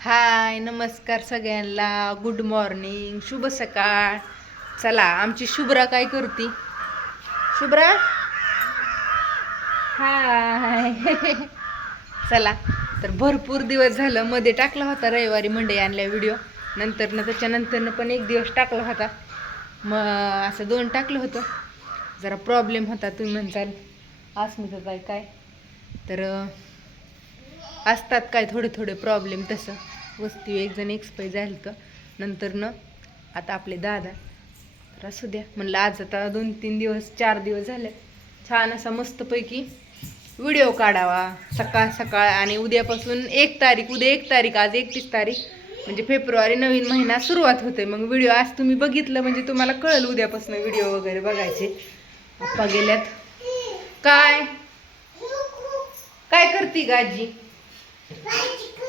हाय नमस्कार सगळ्यांना. Good morning, शुभ सकाळ. चला आमची शुभ्रा काय करती? शुभ्रा हाय चला तर भरपूर दिवस झालं. मध्ये टाकला होता रविवारी मंडई आणल्या व्हिडिओ, नंतर त्याच्यानंतर पण एक दिवस टाकला होता. मग असं 2 टाकलं होतं. जरा प्रॉब्लेम होता, तुम्ही म्हणताल अस्मिता काय काय तर असतात काय थोडे थोडे प्रॉब्लेम. तसं वस्ती एक जण एक्सपायर झालं तर नंतर आता आपले दादा. तर असू द्या म्हणलं, आज आता 2-3 दिवस 4 दिवस झाले छान असा मस्तपैकी व्हिडिओ काढावा सकाळ सकाळ. आणि उद्यापासून 1 तारीख, उद्या 1 तारीख, आज 31 तारीख, म्हणजे फेब्रुवारी नवीन महिना सुरुवात होते. मग व्हिडिओ आज तुम्ही बघितलं म्हणजे तुम्हाला कळलं उद्यापासून व्हिडिओ वगैरे बघायचे. पप्पा गेल्यात. काय काय करती गाजी?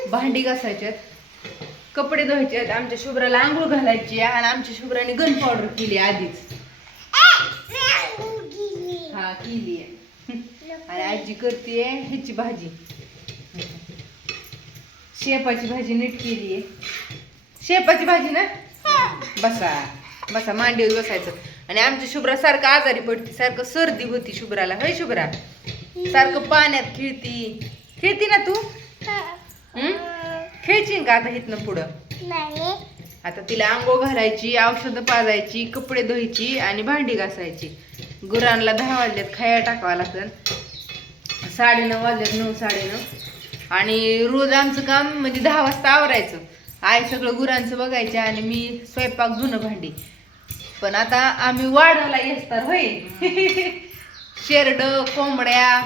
भांडी घासायच्यात, कपडे धुवायचे, आमच्या शुभ्राला आंघोळ घालायची. आणि आमच्या शुभ्राने गन पावडर केली आधीच. हा केली. आणि आजी करते ह्याची भाजी, शेपाची भाजी नीट केली. शेपाची भाजी ना. बसा बसा मांडीवर बसायचं. आणि आमची शुभ्रा सारखं आजारी पडती, सारखं सर्दी होती शुभ्राला. होय शुभ्रा? सारखं पाण्यात खेळती ना तू. खेळशील का आता इथनं पुढं? आता तिला आंघोळ घालायची, औषधं पाजायची, कपडे धुवायची आणि भांडी घासायची. गुरांना 10 वाजल्यात खायला टाकावं लागतं. 9:30 वाजल्यात, 9-9:30. आणि रोज आमचं काम म्हणजे 10 वाजता आवरायचं. आई सगळं गुरांचं बघायचं आणि मी स्वयंपाक धुणं भांडी. पण आता आम्ही वाढायला येसतर होय. शेरड कोंबड्या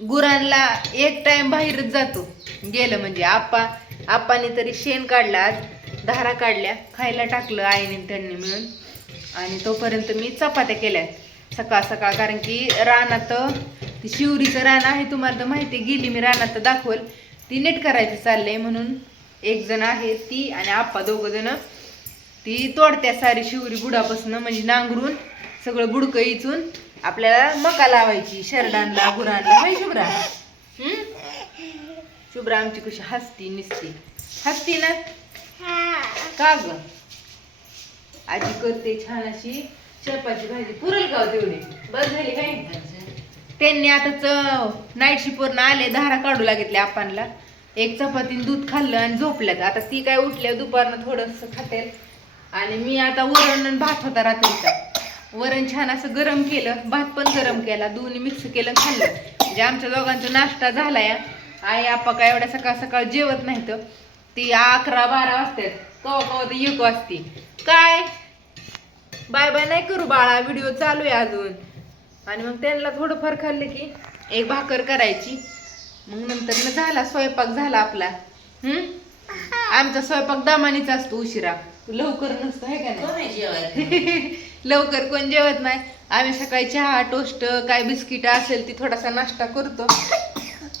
गुरांना एक टाइम बाहेरच जातो. गेलं म्हणजे आप्पाने तरी शेण काढलं, आज धारा काढल्या, खायला टाकलं आईने त्यांनी मिळून. आणि तोपर्यंत मी चपात्या केल्या सकाळ सकाळ. कारण की रानात ती शिवरीचं रान आहे, तुम्हाला तर माहिती आहे. गेली मी रानात दाखवल, ती नीट करायचं चाललंय. म्हणून एक जण आहे ती आणि आप्पा, 2 जण ती तोडत्या सारी शिवरी बुडापासून, म्हणजे नांगरून सगळं बुडकं इचून आपल्याला मका लावायची शेरडांना गुरांना. हाय शुभ्रा? शुभ्रा आमची कशी हसती हसती ना. का ग? आजी करते छान अशी शेपाची भाजी. पुरेल का तेवढी? बस झाली काय? त्यांनी आता नाईट शिफ्टवरनं आले, धारा काढू लागले आपणला. एक चपातीने दूध खाल्लं आणि झोपल्यात. आता ती काय उठल्या दुपारनं थोडंसं खातेल. आणि मी आता वरण आणि भात होता रात्रीचा, वरण छान असं गरम केलं, भात पण गरम केला, दोन्ही मिक्स केलं खाल्लं. म्हणजे आमच्या दोघांचा नाश्ता झालाय. आई आप्पा काय एवढ्या सकाळ सकाळ जेवत नाही, तर ती 11-12 वाजतात. कवा तर 1 वाजती. काय बाय बाय नाही करू बाळा, व्हिडिओ चालू आहे अजून. आणि मग त्यांना थोडंफार खाल्लं की एक भाकर करायची. मग नंतर झाला स्वयंपाक झाला आपला. आमचा स्वयंपाक दामानीचा असतो, उशिरा लवकर नसतो आहे का नाही. लवकर कोण जेवत नाही. आम्ही सकाळी चहा टोस्ट काय बिस्किट असेल ती थोडासा नाश्ता करतो,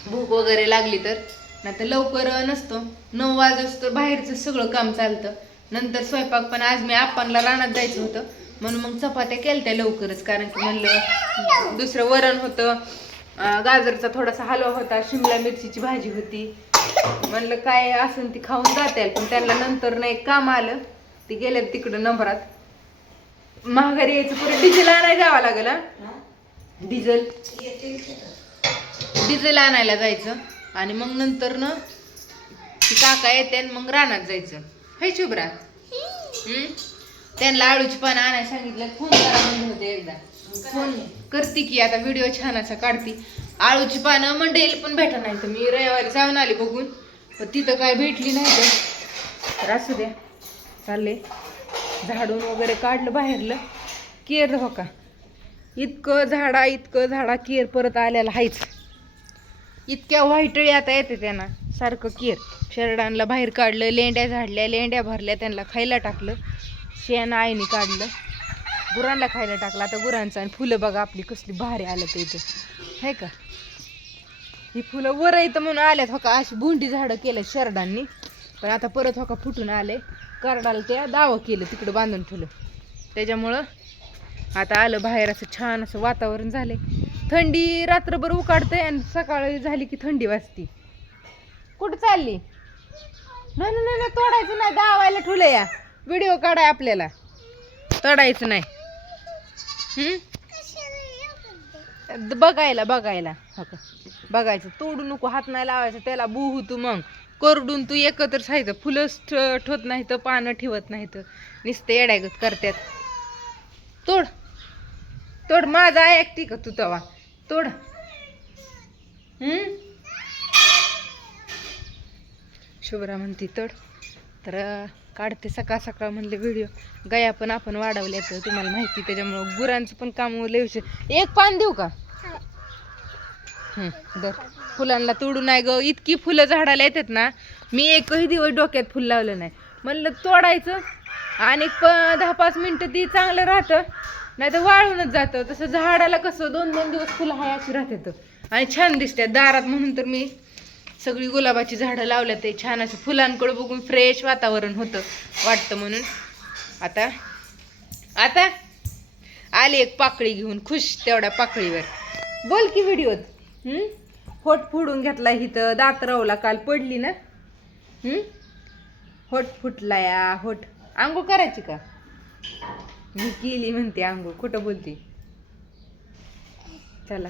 भूक वगैरे लागली तर. नाही तर लवकर नसतो. 9 वाजता बाहेरचं सगळं काम चालतं. नंतर स्वयंपाक पण आज मी आप्पांना रानात जायचं होतं म्हणून मग चपात्या केल्या लवकरच. कारण की म्हणलं दुसरं वरण होतं, गाजरचा थोडासा हलवा होता, शिमला मिरचीची भाजी होती. म्हणलं काय असून ती खाऊन जाते. पण त्यांना नंतर नाही काम आलं, ती गेले तिकडं नंबरात. महागारी यायचं पुढे डिझेल आणायला जावं लागेल. डिझेल आणायला जायचं. आणि मग नंतर ती काका येते आणि मग रानात जायचं. हे शुभ्रा? त्यांना आळूची पानं आणायला सांगितलं. फोन करा म्हणले होते एकदा, फोन करते की आता व्हिडिओ छान असा काढते. आळूची पानं मंडईला पण भेटत नाही, तर मी रविवारी जाऊन आले बघून, पण तिथं काय भेटली नाही. तर असू द्या, चालले झाडून वगैरे काढलं बाहेरलं. केर हो का, इतकं झाडा केर परत आलेला हायच. इतक्या व्हाईटळी आता येते त्यांना सारखं केर. शेरडांना बाहेर काढलं, लेंड्या झाडल्या, लेंड्या भरल्या, त्यांना खायला टाकलं. शेण आईने काढलं, गुरांना खायला टाकलं. आता गुरांचं आणि फुलं बघा आपली कसली भारी आलं तर इथं आहे का. ही फुलं वर येतं म्हणून आल्यात हो का. अशी बुंडी झाडं केलं शेरडांनी, पण आता परत हो का फुटून आले. करडाला त्या दावं केलं, तिकडं बांधून ठेवलं. त्याच्यामुळं आता आलं बाहेर. असं छान असं वातावरण झालंय. थंडी रात्रभर उकाडते आणि सकाळी झाली की थंडी वाजती. कुठं चालली? नाही नाही नाही, तोडायचं नाही, दावायला ठुलं या. व्हिडिओ काढाय आपल्याला, तोडायचं नाही. बघायला बघायला हो का, बघायचं. तोडू नको, हात नाही लावायचं त्याला. बुहू तू मग करडून तू एकत्र साहित्य. फुलंच ठेवत नाही तर, पानं ठेवत नाही तर, नुसते येड्यागत करतात. तोड तोड, माझा ऐकती का तू तवा? तोड. शुभ्रा म्हणती तोड. तर काढते सकाळ सकाळ म्हणले व्हिडिओ. गाया पण आपण वाढवल्या तर तुम्हाला माहिती, त्याच्यामुळं गुरांचं पण काम लय उशीर. एक पान देऊ का? दर. फुलांना तोडू नाही ग, इतकी फुलं झाडाला येतात ना. मी एकही दिवस डोक्यात फुल लावलं नाही. म्हणलं तोडायचं आणि 10-5 मिनिटं ती चांगलं राहतं, नाही तर वाळूनच जातं. तसं झाडाला कसं 2-2 दिवस फुलं हाय अशी राहतात आणि छान दिसतात दारात. म्हणून तर मी सगळी गुलाबाची झाडं लावल्यात. ते छान असं फुलांकडे बघून फ्रेश वातावरण होतं वाटतं. म्हणून आता आता आली एक पाकळी घेऊन, खुश तेवढ्या पाकळीवर. बोल की व्हिडिओत. होट फुडून घेतला इथं, दात रवला, काल पडली ना. होट फुटला या. होट आंघोळ करायची का? मी केली म्हणते आंघोळ, कुठं बोलते. चला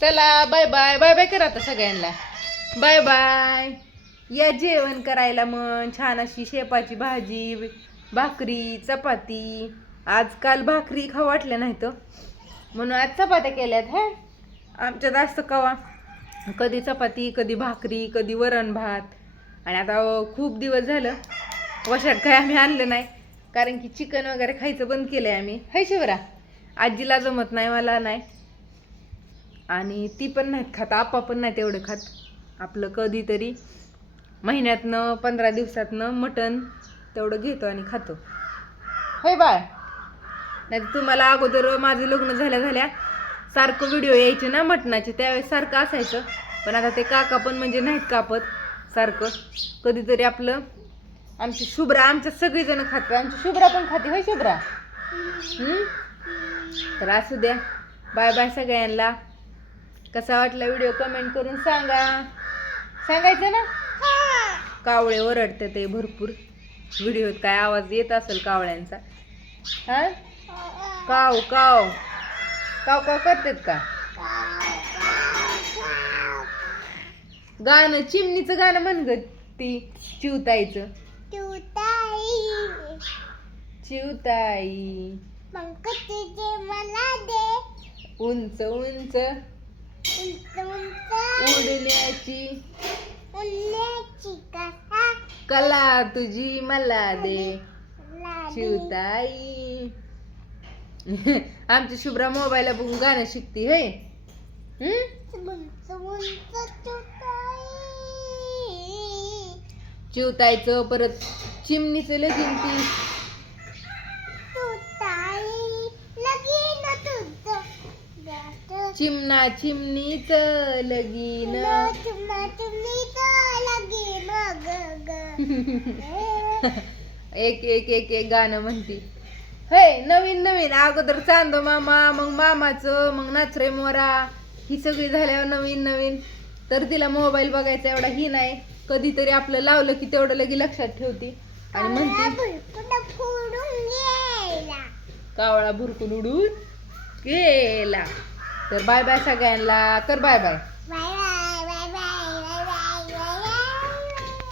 चला, बाय बाय. बाय बाय करा आता सगळ्यांना. Bye bye. या जेवण करायला मन. छान अशी शेपाची भाजी, भाकरी, चपाती. आजकाल भाकरी खाऊ वाटल्या नाहीत म्हणून आज चपात्या केल्यात. हे आमच्यात असतं कवा कधी चपाती, कधी भाकरी, कधी वरण भात. आणि आता खूप दिवस झालं वशात काय आम्ही आणलं नाही, कारण की चिकन वगैरे खायचं बंद केलंय आम्ही. हाय शिवरा, आजीला जमत नाही, मला नाही, आणि ती पण नाहीत खात, आप्पा पण नाही तेवढं खात. आपलं कधीतरी महिन्यातनं 15 दिवसातनं मटण तेवढं घेतो आणि खातो. होय बाळ. नाही तुम्हाला अगोदर माझं लग्न झाल्या सारखं व्हिडिओ यायचे ना मटणाचे, त्यावेळेस सारखं असायचं. पण आता ते काका पण म्हणजे नाहीत कापत सारखं, कधीतरी आपलं. आमची शुभ्रा, आमच्या सगळीजण खाते, आमची शुभ्रा पण खाते. होय शुभ्रा. तर असू द्या. बाय बाय सगळ्यांना. कसा वाटला व्हिडिओ कमेंट करून सांगा. सांगायचं ना. कावळे ओरडते ते भरपूर. व्हिडिओत काय आवाज येत असेल कावळ्यांचा? हा, काव काव काव काव करतात का? गाणं चिमणीचं गाणं म्हण ग, ती चिवताईचं. चिवताई मला दे उंच उंच उडण्याची कला तुझी मला दे चिवताई. आमची शुभ्रा मोबाईलला बघून गाणं शिकती. होय. चिवतायचं, परत चिमणीचं लगीन. ती चिमणा चिमणीच लगीन. एक एक एक एक गाणं म्हणती. हे नवीन नवीन. अगोदर चांदो मामा, मग मामाचं, मग नाचरे मोरा, ही सगळी झाल्यावर नवीन नवीन. तर तिला मोबाईल बघायचा एवढा ही नाही. कधीतरी आपलं लावलं की तेवढं लगी लक्षात ठेवती आणि म्हणती कावळा भुरकून उडून गेला. तर बाय बाय सगळ्यांना. कर बाय बाय.